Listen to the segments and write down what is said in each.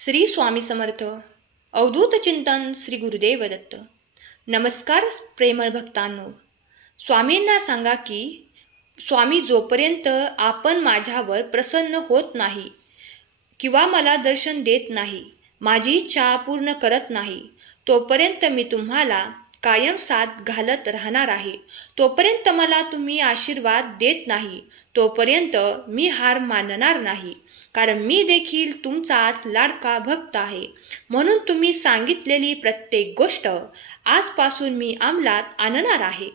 श्री स्वामी समर्थ अवधूत चिंतन श्री गुरुदेव दत्त. नमस्कार प्रेमळ भक्तांनो. स्वामींना सांगा की स्वामी जोपर्यंत आपण माझ्यावर प्रसन्न होत नाही किंवा मला दर्शन देत नाही माझी इच्छा पूर्ण करत नाही तोपर्यंत मी तुम्हाला कायम साथ घालत राहणार आहे. तोपर्यंत मला तुम्ही आशीर्वाद देत नाही. तोपर्यंत मी हार मानणार नाही. कारण मी देखील तुमचाच लाडका भक्त आहे. म्हणून तुम्ही सांगितलेली प्रत्येक गोष्ट आजपासून मी अंमलात आणणार आहे.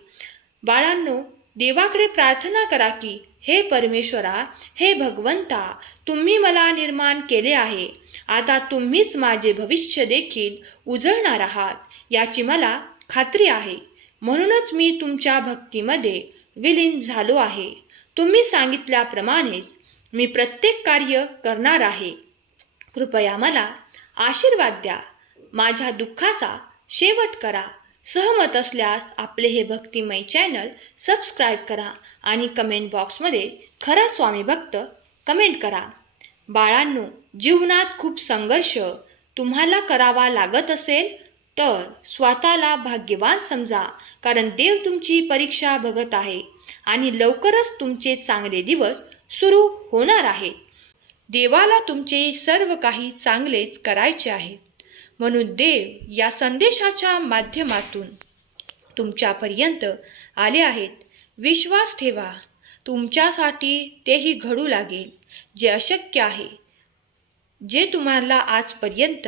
बाळांनो देवाकडे प्रार्थना करा की हे परमेश्वरा हे भगवंता तुम्ही मला निर्माण केले आहे. आता तुम्हीच माझे भविष्य देखील उजळणार आहात. याची मला खात्री आहे. म्हणूनच मी तुमच्या भक्तीमध्ये विलीन झालो आहे. तुम्ही सांगितल्याप्रमाणेच मी प्रत्येक कार्य करणार आहे. कृपया मला आशीर्वाद द्या. माझ्या दुःखाचा शेवट करा. सहमत असल्यास आपले हे भक्तिमय चॅनल सबस्क्राईब करा आणि कमेंट बॉक्समध्ये खरा स्वामी भक्त कमेंट करा. बाळांनो जीवनात खूप संघर्ष तुम्हाला करावा लागत असेल तर स्वतःला भाग्यवान समजा कारण देव तुमची परीक्षा बघत आहे आणि लवकरच तुमचे चांगले दिवस सुरू होणार आहेत देवाला तुमचे सर्व काही चांगलेच करायचे आहे. म्हणून देव या संदेशाच्या माध्यमातून तुमच्यापर्यंत आले आहेत. विश्वास ठेवा तुमच्यासाठी तेही घडू लागेल जे अशक्य आहे जे तुम्हाला आजपर्यंत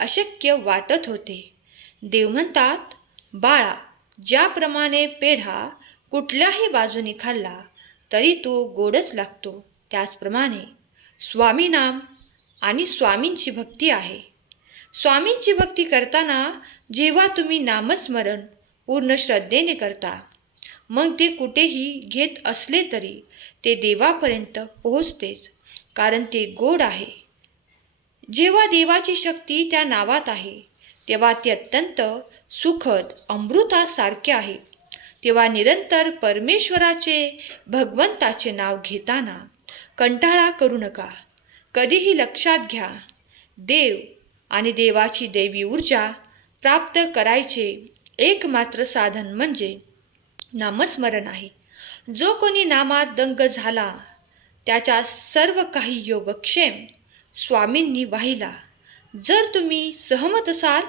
अशक्य वाटत होते. देव म्हणतात बाळा ज्याप्रमाणे पेढा कुठल्याही बाजूने खाल्ला तरी तो गोडच लागतो. त्याचप्रमाणे स्वामी नाम आणि स्वामींची भक्ती आहे. स्वामींची भक्ती करताना जेव्हा तुम्ही नामस्मरण पूर्ण श्रद्धेने करता मग ते कुठेही घेत असले तरी ते देवापर्यंत पोहोचतेच कारण ते गोड आहे. जेव्हा देवाची शक्ती त्या नावात आहे तेव्हा ते अत्यंत सुखद अमृतासारखे आहे. तेव्हा निरंतर परमेश्वराचे भगवंताचे नाव घेताना कंटाळा करू नका. कधीही लक्षात घ्या देव आणि देवाची देवी ऊर्जा प्राप्त करायचे एकमात्र साधन म्हणजे नामस्मरण आहे. जो कोणी नामात दंग झाला त्याच्या सर्व काही योगक्षेम स्वामींनी वाहिला. जर तुम्ही सहमत असाल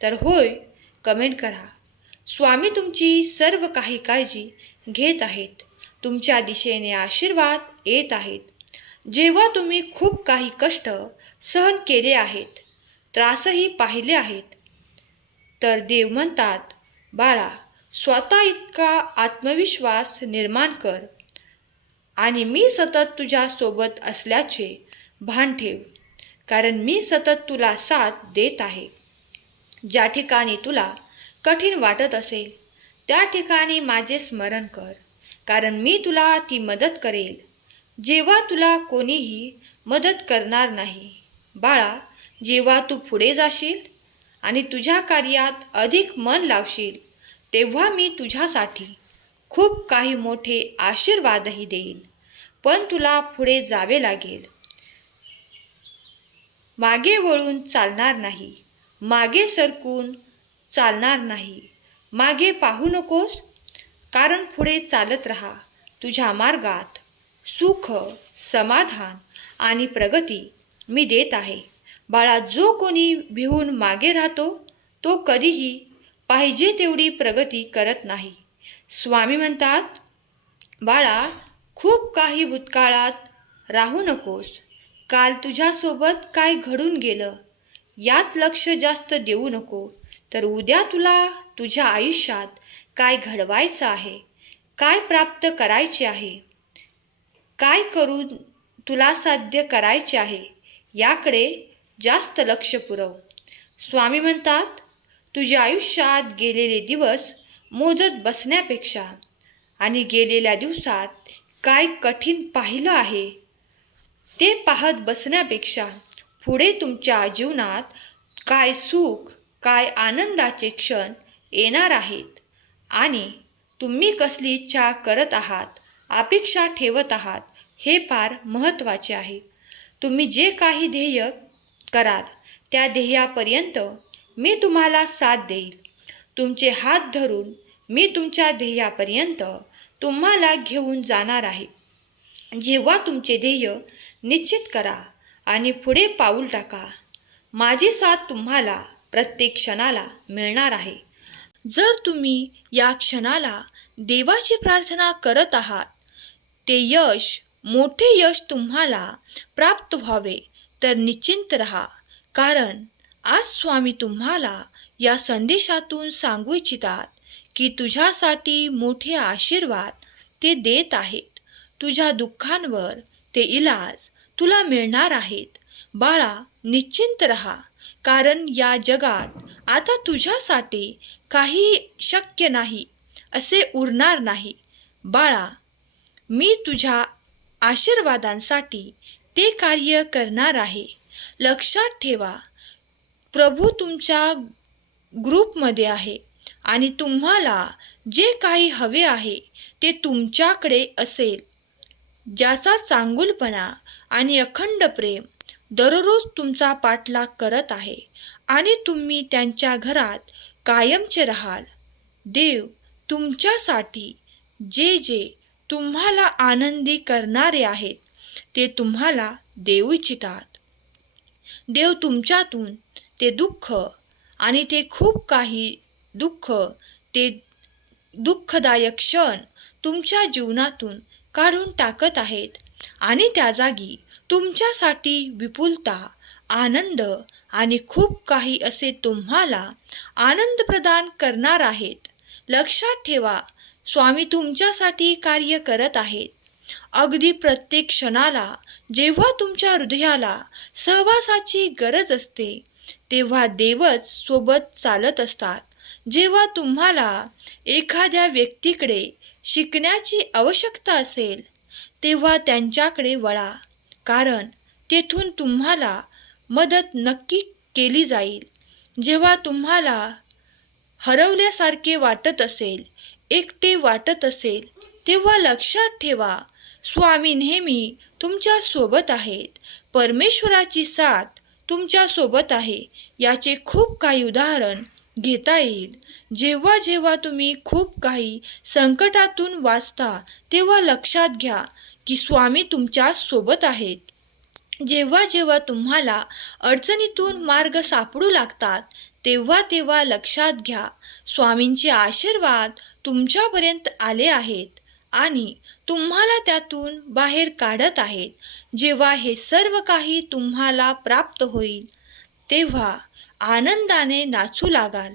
तर होय कमेंट करा. स्वामी तुमची सर्व काही काळजी घेत आहेत. तुमच्या दिशेने आशीर्वाद येत आहेत. जेव्हा तुम्ही खूप काही कष्ट सहन केले आहेत त्रासही पाहिले आहेत तर देव म्हणतात बाळा स्वतः इतका आत्मविश्वास निर्माण कर आणि मी सतत तुझ्यासोबत असल्याचे भान ठेव कारण मी सतत तुला साथ देत आहे. ज्या ठिकाणी तुला कठीण वाटत असेल त्या ठिकाणी माझे स्मरण कर कारण मी तुला ती मदत करेल. जेव्हा तुला कोणीही मदत करणार नाही बाळा जेव्हा तू पुढे जाशील आणि तुझ्या कार्यात अधिक मन लावशील तेव्हा मी तुझ्यासाठी खूप काही मोठे आशीर्वादही देईन. पण तुला पुढे जावे लागेल. मागे वळून चालणार नाही. मागे सरकून चालणार नाही. मागे पाहू नकोस कारण पुढे चालत राहा तुझ्या मार्गात. सुख समाधान आणि प्रगती मी देत आहे. बाळा जो कोणी भिवून मागे राहतो तो कधीही पाहिजे तेवढी प्रगती करत नाही. स्वामी म्हणतात बाळा खूप काही भूतकाळात राहू नकोस. काल तुझ्यासोबत काय घडून गेलं? यात लक्ष जास्त देऊ नको. तर उद्या तुला तुझ्या आयुष्यात काय घडवायचं आहे? काय प्राप्त करायचे आहे? काय करून तुला साध्य करायचे आहे? याकडे जास्त लक्ष पुरव. स्वामी म्हणतात तुझ्या आयुष्यात गेलेले दिवस मोजत बसण्यापेक्षा आणि गेलेल्या दिवसात काय कठीण पाहिलं आहे? ते पाहत बसण्यापेक्षा पुढे तुमच्या जीवनात काय सुख काय आनंदाचे क्षण येणार आहेत आणि तुम्ही कसली इच्छा करत आहात अपेक्षा ठेवत आहात हे फार महत्त्वाचे आहे. तुम्ही जे काही ध्येय कराल त्या ध्येयापर्यंत मी तुम्हाला साथ देईल. तुमचे हात धरून मी तुमच्या ध्येयापर्यंत तुम्हाला घेऊन जाणार आहे. जेव्हा तुमचे ध्येय निश्चित करा आणि पुढे पाऊल टाका. माझी साथ तुम्हाला प्रत्येक क्षणाला मिळणार आहे. जर तुम्ही या क्षणाला देवाची प्रार्थना करत आहात ते यश मोठे यश तुम्हाला प्राप्त व्हावे तर निश्चिंत रहा. कारण आज स्वामी तुम्हाला या संदेशातून सांगू इच्छितात की तुझ्यासाठी मोठे आशीर्वाद ते देत आहेत. तुझ्या दुःखांवर ते इलाज तुला मिळणार आहेत. बाळा निश्चिंत रहा कारण या जगात आता तुझ्यासाठी काही शक्य नाही असे उरणार नाही. बाळा मी तुझ्या आशीर्वादांसाठी ते कार्य करणार आहे. लक्षात ठेवा प्रभू तुमच्या ग्रुपमध्ये आहे आणि तुम्हाला जे काही हवे आहे ते तुमच्याकडे असेल. ज्याचा चांगुलपणा आणि अखंड प्रेम दररोज तुमचा पाठलाग करत आहे आणि तुम्ही त्यांच्या घरात कायमचे राहाल. देव तुमच्यासाठी जे जे तुम्हाला आनंदी करणारे आहेत ते तुम्हाला देऊ इच्छितात. देव तुमच्यातून ते दुःख आणि ते खूप काही दुःख ते दुःखदायक क्षण तुमच्या जीवनातून काढून टाकत आहेत. आणि त्या जागी तुमच्यासाठी विपुलता आनंद आणि खूप काही असे तुम्हाला आनंद प्रदान करणार आहेत. लक्षात ठेवा स्वामी तुमच्यासाठी कार्य करत आहेत. अगदी प्रत्येक क्षणाला जेव्हा तुमच्या हृदयाला सहवासाची गरज असते तेव्हा देवच सोबत चालत असतात. जेव्हा तुम्हाला एखाद्या व्यक्तीकडे शिकण्याची आवश्यकता असेल तेव्हा त्यांच्याकडे वळा. कारण तेथून तुम्हाला मदत नक्की केली जाईल. जेव्हा तुम्हाला हरवल्यासारखे वाटत असेल एकटे वाटत असेल तेव्हा लक्षात ठेवा स्वामी नेहमी तुमच्यासोबत आहेत. परमेश्वराची साथ तुमच्यासोबत आहे. याचे खूप काही उदाहरण घेता येईल. जेव्हा जेव्हा तुम्ही खूप काही संकटातून वाचता तेव्हा लक्षात घ्या की स्वामी तुमच्यासोबत आहेत. जेव्हा जेव्हा तुम्हाला अडचणीतून मार्ग सापडू लागतात तेव्हा तेव्हा लक्षात घ्या स्वामींचे आशीर्वाद तुमच्यापर्यंत आले आहेत आणि तुम्हाला त्यातून बाहेर काढत आहेत. जेव्हा हे सर्व काही तुम्हाला प्राप्त होईल तेव्हा आनंदाने नाचू लागाल.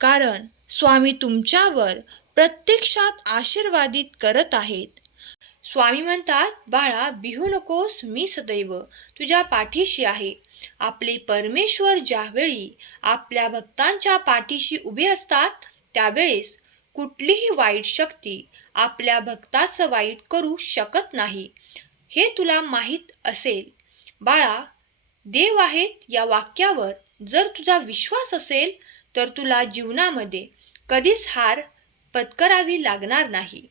कारण स्वामी तुमच्यावर प्रत्यक्षात आशीर्वादित करत आहेत. स्वामी म्हणतात बाळा बिहू नकोस मी सदैव तुझ्या पाठीशी आहे. आपले परमेश्वर ज्यावेळी आपल्या भक्तांच्या पाठीशी उभे असतात त्यावेळेस कुठलीही वाईट शक्ती आपल्या भक्ताचं वाईट करू शकत नाही. हे तुला माहीत असेल. बाळा देव आहेत या वाक्यावर जर तुझा विश्वास असेल तर तुला जीवनामध्ये कधीच हार पत्करावी लागणार नाही.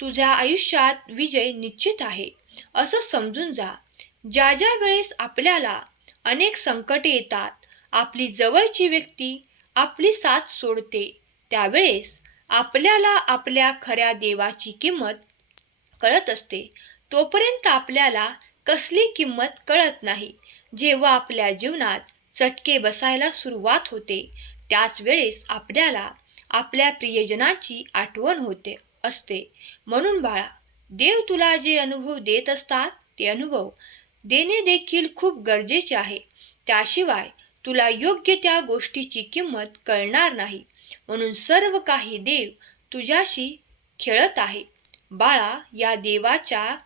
तुझ्या आयुष्यात विजय निश्चित आहे. असं समजून जा. ज्या ज्या वेळेस आपल्याला अनेक संकटे येतात आपली जवळची व्यक्ती आपली साथ सोडते त्यावेळेस आपल्याला आपल्या खऱ्या देवाची किंमत कळत असते. तोपर्यंत आपल्याला कसली किंमत कळत नाही. जेव्हा आपल्या जीवनात चटके बसायला सुरुवात होते. त्याच वेळेस आपल्याला आपल्या प्रियजनाची आठवण होते असते. म्हणून बाळा देव तुला जे अनुभव देत असतात ते अनुभव देणे देखील खूप गरजेचे आहे. त्याशिवाय तुला योग्य त्या गोष्टीची किंमत कळणार नाही. म्हणून सर्व काही देव तुझ्याशी खेळत आहे. बाळा या देवाच्या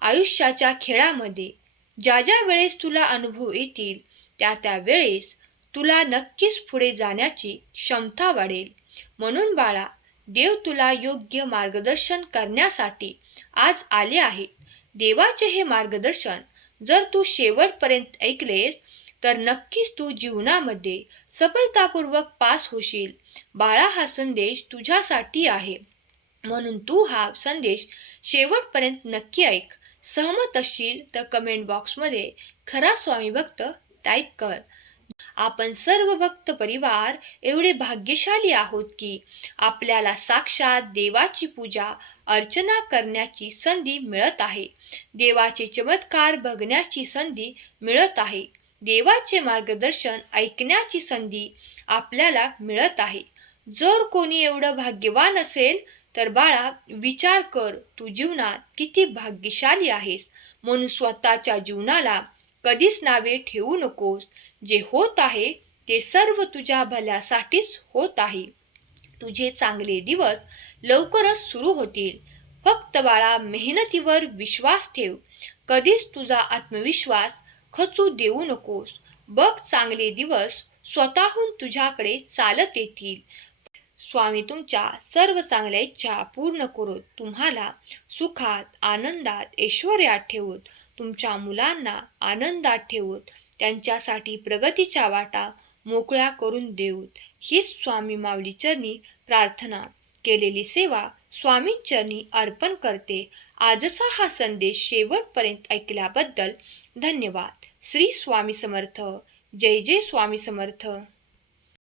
आयुष्याच्या खेळामध्ये ज्या ज्या वेळेस तुला अनुभव येतील त्या त्या वेळेस तुला नक्कीच पुढे जाण्याची क्षमता वाढेल. म्हणून बाळा देव तुला योग्य मार्गदर्शन करण्यासाठी आज आले आहे देवाचे हे मार्गदर्शन जर तू शेवटपर्यंत ऐकलेस तर नक्कीच तू जीवनामध्ये सफलतापूर्वक पास होशील. बाळा हा संदेश तुझ्यासाठी आहे. म्हणून तू हा संदेश शेवटपर्यंत नक्की ऐक. सहमत असशील तर कमेंट बॉक्समध्ये खरा स्वामी भक्त टाईप कर. आपण सर्व भक्त परिवार एवढे भाग्यशाली आहोत की आपल्याला साक्षात देवाची पूजा अर्चना करण्याची संधी मिळत आहे. देवाचे चमत्कार बघण्याची संधी मिळत आहे. देवाचे मार्गदर्शन ऐकण्याची संधी आपल्याला मिळत आहे. जर कोणी एवढं भाग्यवान असेल तर बाळा विचार कर तू जीवनात किती भाग्यशाली आहेस. म्हणून स्वतःच्या जीवनाला कधीच नावे ठेवू नकोस. जे होत आहे ते सर्व तुझ्या भल्यासाठीच होत आहे. तुझे चांगले दिवस लवकरच सुरू होतील. फक्त बाळा मेहनतीवर विश्वास ठेव. कधीच तुझा आत्मविश्वास खचू देऊ नकोस. बघ चांगले दिवस स्वतःहून तुझ्याकडे चालत येतील. स्वामी तुमच्या सर्व चांगल्या इच्छा पूर्ण करून तुम्हाला सुखात आनंदात ऐश्वर्यात ठेवत तुमच्या मुलांना आनंदात ठेवत त्यांच्यासाठी प्रगतीच्या वाटा मोकळ्या करून देऊत हीच स्वामी माऊली चरणी प्रार्थना केलेली सेवा स्वामींचरणी अर्पण करते. आजचा हा संदेश शेवटपर्यंत ऐकल्याबद्दल धन्यवाद. श्री स्वामी समर्थ. जय जय स्वामी समर्थ.